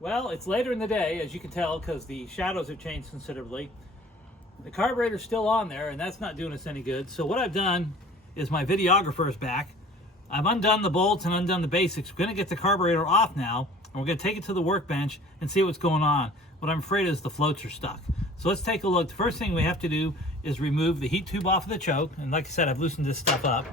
Well, it's later in the day, as you can tell, because the shadows have changed considerably. The carburetor's still on there, and that's not doing us any good. So what I've done is my videographer is back. I've undone the bolts and undone the basics. We're going to get the carburetor off now, and we're going to take it to the workbench and see what's going on. What I'm afraid is the floats are stuck. So let's take a look. The first thing we have to do is remove the heat tube off of the choke. And like I said, I've loosened this stuff up.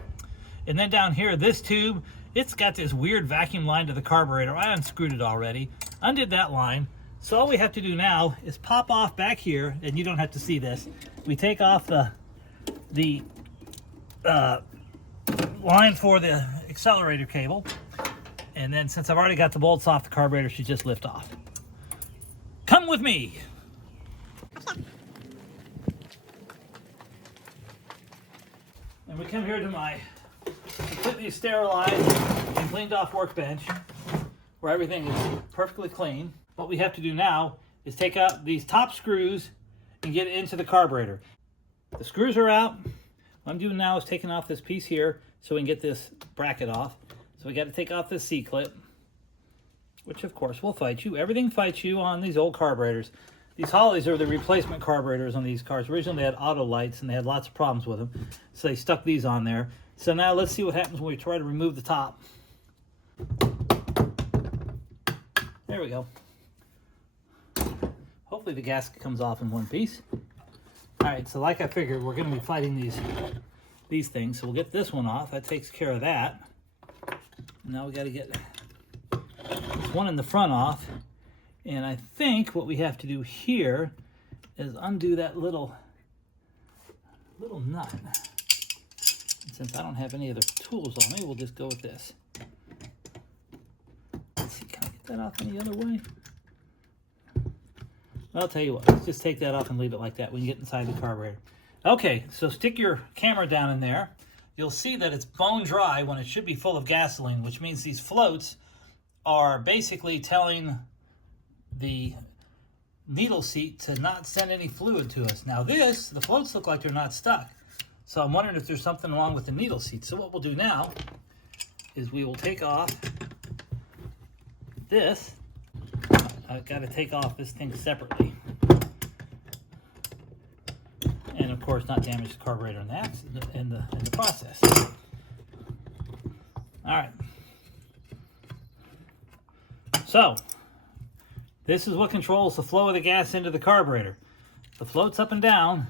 And then down here, this tube, it's got this weird vacuum line to the carburetor. I unscrewed it already, undid that line. So all we have to do now is pop off back here, and you don't have to see this. We take off the line for the accelerator cable, and then since I've already got the bolts off, the carburetor should just lift off. Come with me. And we come here to my completely sterilized and cleaned off workbench where everything is perfectly clean. What we have to do now is take out these top screws and get it into the carburetor. The screws are out. What I'm doing now is taking off this piece here so we can get this bracket off. So we got to take off this C-clip, which of course will fight you. Everything fights you on these old carburetors. These Holleys are the replacement carburetors on these cars. Originally they had auto lights and they had lots of problems with them. So they stuck these on there. So now let's see what happens when we try to remove the top. There we go. Hopefully the gasket comes off in one piece. All right, so like I figured, we're going to be fighting these things. So we'll get this one off. That takes care of that. Now we got to get this one in the front off. And I think what we have to do here is undo that little nut. And since I don't have any other tools on me, we'll just go with this. Let's see, can I get that off any other way? I'll tell you what, let's just take that off and leave it like that when you get inside the carburetor. Okay, so stick your camera down in there. You'll see that it's bone dry when it should be full of gasoline, which means these floats are basically telling the needle seat to not send any fluid to us. Now the floats look like they're not stuck. So I'm wondering if there's something wrong with the needle seat. So what we'll do now is we will take off this. I've got to take off this thing separately. And of course not damage the carburetor in the process. All right. So this is what controls the flow of the gas into the carburetor. The floats up and down.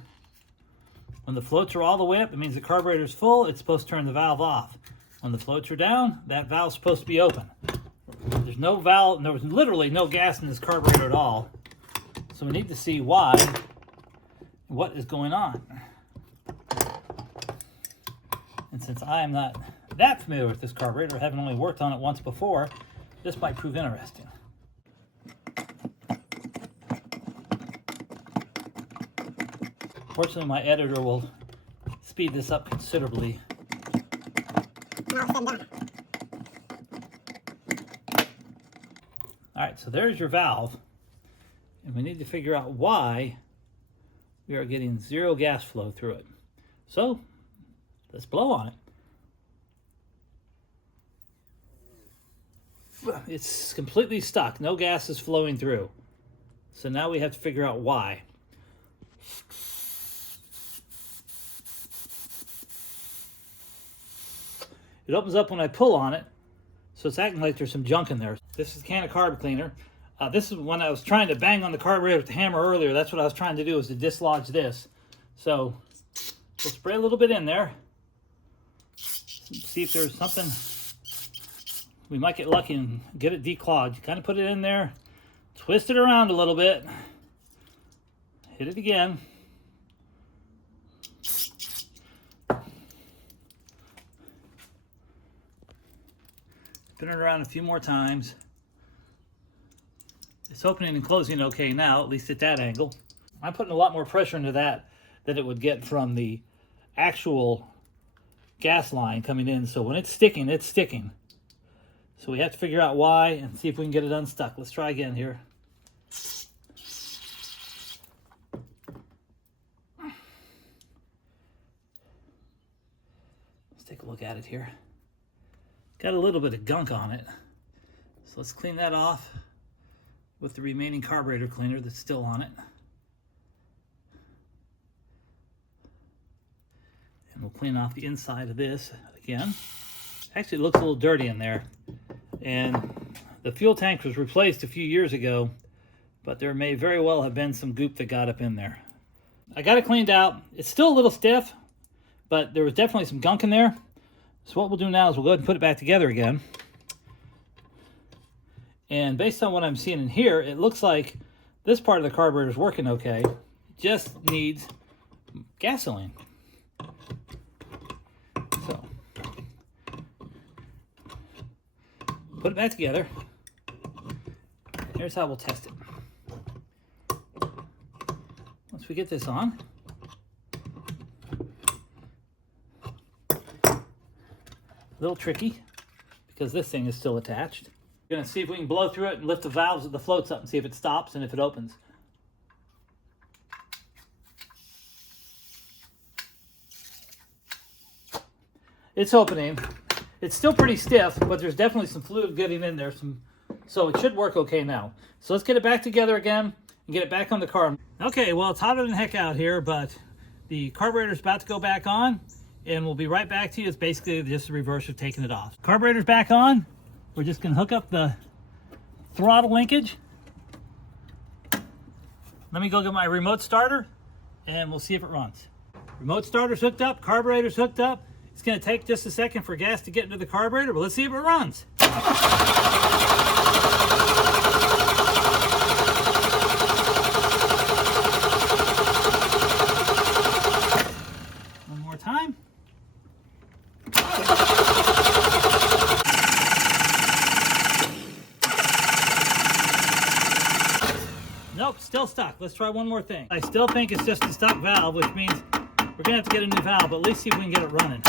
When the floats are all the way up, it means the carburetor is full. It's supposed to turn the valve off. When the floats are down, that valve's supposed to be open. There's no valve, there's literally no gas in this carburetor at all. So we need to see why, what is going on. And since I am not that familiar with this carburetor, having only worked on it once before, this might prove interesting. Fortunately, my editor will speed this up considerably. All right, so there's your valve. And we need to figure out why we are getting zero gas flow through it. So let's blow on it. It's completely stuck. No gas is flowing through. So now we have to figure out why. It opens up when I pull on it, so it's acting like there's some junk in there. This is a can of carb cleaner. This is when I was trying to bang on the carburetor with the hammer earlier. That's what I was trying to do, is to dislodge this. So we'll spray a little bit in there. See if there's something. We might get lucky and get it declogged. You kind of put it in there, twist it around a little bit, hit it again. Spin it around a few more times. It's opening and closing okay now, at least at that angle. I'm putting a lot more pressure into that than it would get from the actual gas line coming in. So when it's sticking, it's sticking. So we have to figure out why and see if we can get it unstuck. Let's try again here. Let's take a look at it here. Got a little bit of gunk on it. So let's clean that off. with the remaining carburetor cleaner that's still on it. And we'll clean off the inside of this again. Actually, it looks a little dirty in there. And the fuel tank was replaced a few years ago, but there may very well have been some goop that got up in there. I got it cleaned out. It's still a little stiff, but there was definitely some gunk in there. So what we'll do now is we'll go ahead and put it back together again. And based on what I'm seeing in here, it looks like this part of the carburetor is working okay. It just needs gasoline. So, put it back together. Here's how we'll test it. Once we get this on, a little tricky because this thing is still attached. We're going to see if we can blow through it and lift the valves of the floats up and see if it stops and if it opens. It's opening. It's still pretty stiff, but there's definitely some fluid getting in there, so it should work okay now. So let's get it back together again and get it back on the car. Okay, well, it's hotter than heck out here, but the carburetor's about to go back on, and we'll be right back to you. It's basically just the reverse of taking it off. Carburetor's back on. We're just going to hook up the throttle linkage. Let me go get my remote starter, and we'll see if it runs. Remote starter's hooked up, carburetor's hooked up. It's going to take just a second for gas to get into the carburetor, but let's see if it runs. One more time. Nope, still stuck. Let's try one more thing. I still think it's just a stuck valve, which means we're going to have to get a new valve, but at least see if we can get it running.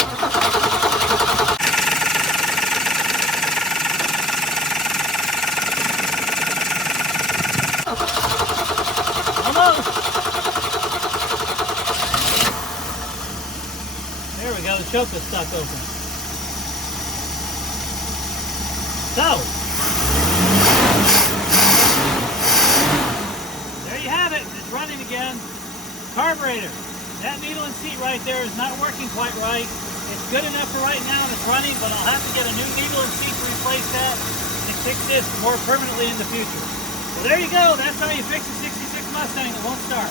Almost! There we go, the choke is stuck open. So, there you have it. It's running again. Carburetor. That needle and seat right there is not working quite right. It's good enough for right now and it's running, but I'll have to get a new needle and seat to replace that and fix this more permanently in the future. Well, there you go. That's how you fix a 66 Mustang that won't start.